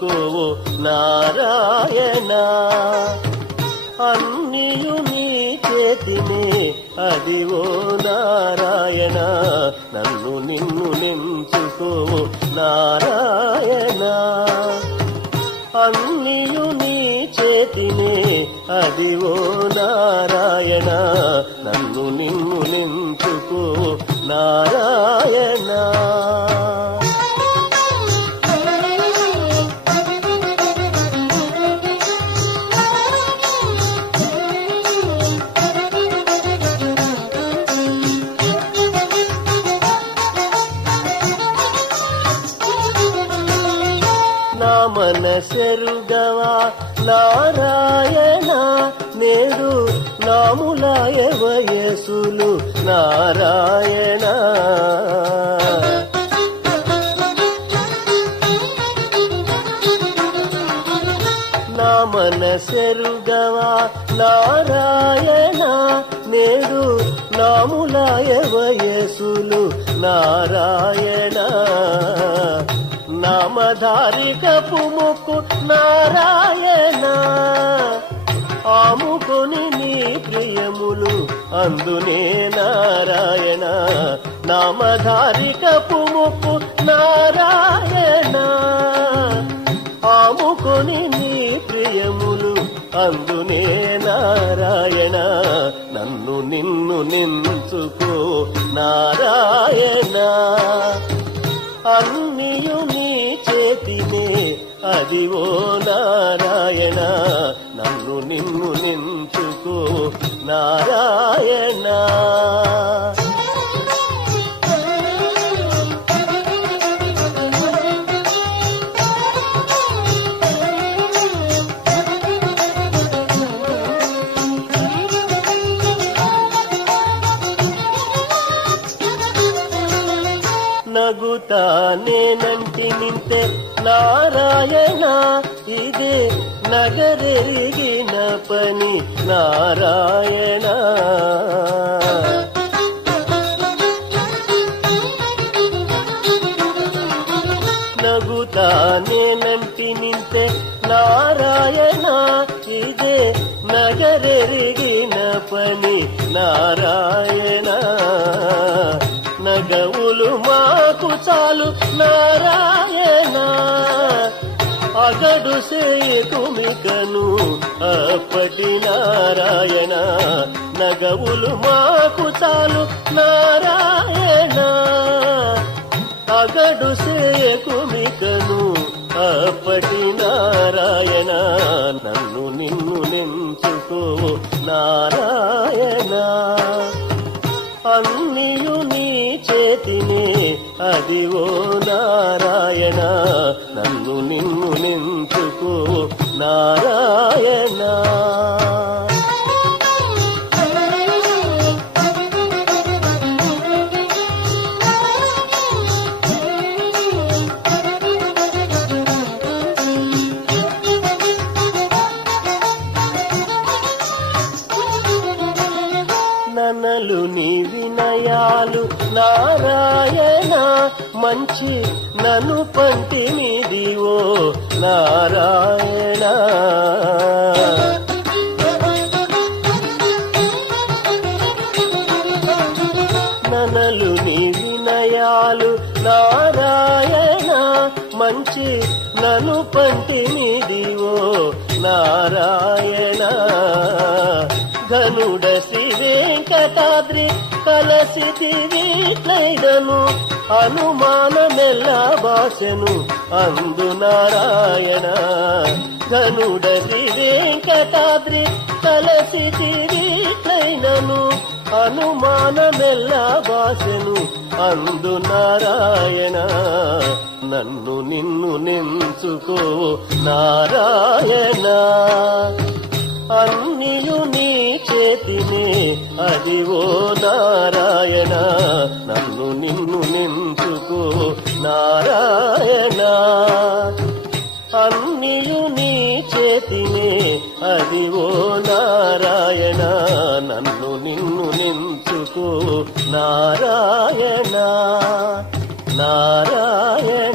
నించుకోవు నారాయణ. అన్నియు నీ చేతినే అదివో నారాయణ, నన్ను నిన్ను నించుకోవు నారాయణ. అన్నియు నీ చేతినే అదివో నారాయణ, నన్ను నిన్ను నించుకోవు నారాయణ. నా మనసెరుగవా నారాయణ, నేడు నాములాయ వయసులు నారాయణ. నా మనసెరుగవా నారాయణ, నేడు నాములాయ వయసులు నారాయణ. నామధారికపు ముక్కు నారాయణ, ఆముకొని నీ ప్రియములు అందునే నారాయణ. నామధారికపు ముక్కు నారాయణ, ఆముకొని నీ ప్రియములు అందునే నారాయణ. నన్ను నిన్ను నించుకో నారాయణ. అన్నియు నీ చేతినే అదివో నారాయణ, నన్ను నిన్ను నించుకో నారాయణ. నగుతా నేనంటి నింతే నారాయణ, ఇదే నగరెరిగిన పని నారాయణ. నగుతా నేనంటి నింతే నారాయణ, ఇదే నగరెరిగిన పని నారాయణ. నగవులు మాకు చాలు నారాయణ, అగడు సేతుమికను అప్పటి నారాయణ. నగవులు మాకు చాలు నారాయణ, అగడు సేకుమికను అప్పటి నారాయణ. నన్ను నిన్ను నించుకో నారాయణ. అన్నియు నీ చేతినే అదివో నారాయణ, నన్ను నిన్ను నించుకో నారాయణ. నన్నలు నీ వినయాలు నారాయణ, మంచి నన్ను పంటినిదివో నారాయణ. నన్నలు నీ వినయాలు నారాయణ, మంచి నన్ను పంటినిదివో నారాయణ. ఘనుడ శ్రీ వెంకటాద్రి కలసితివిట్లైదను, అనుమానమెల్లా భాషను అందు నారాయణ. ఘనుడ శ్రీ వెంకటాద్రి కలసితివిట్లైనను, అనుమానమెల్లా భాషను అందు నారాయణ. నన్ను నిన్ను నించుకో నారాయణ. అన్నియు నీ చేతినే అదివో నారాయణ, నన్ను నిన్ను నించుకో నారాయణ. అన్నియు నీ చేతినే అదివో నారాయణ, నన్ను నిన్ను నించుకో నారాయణ. నారాయణ.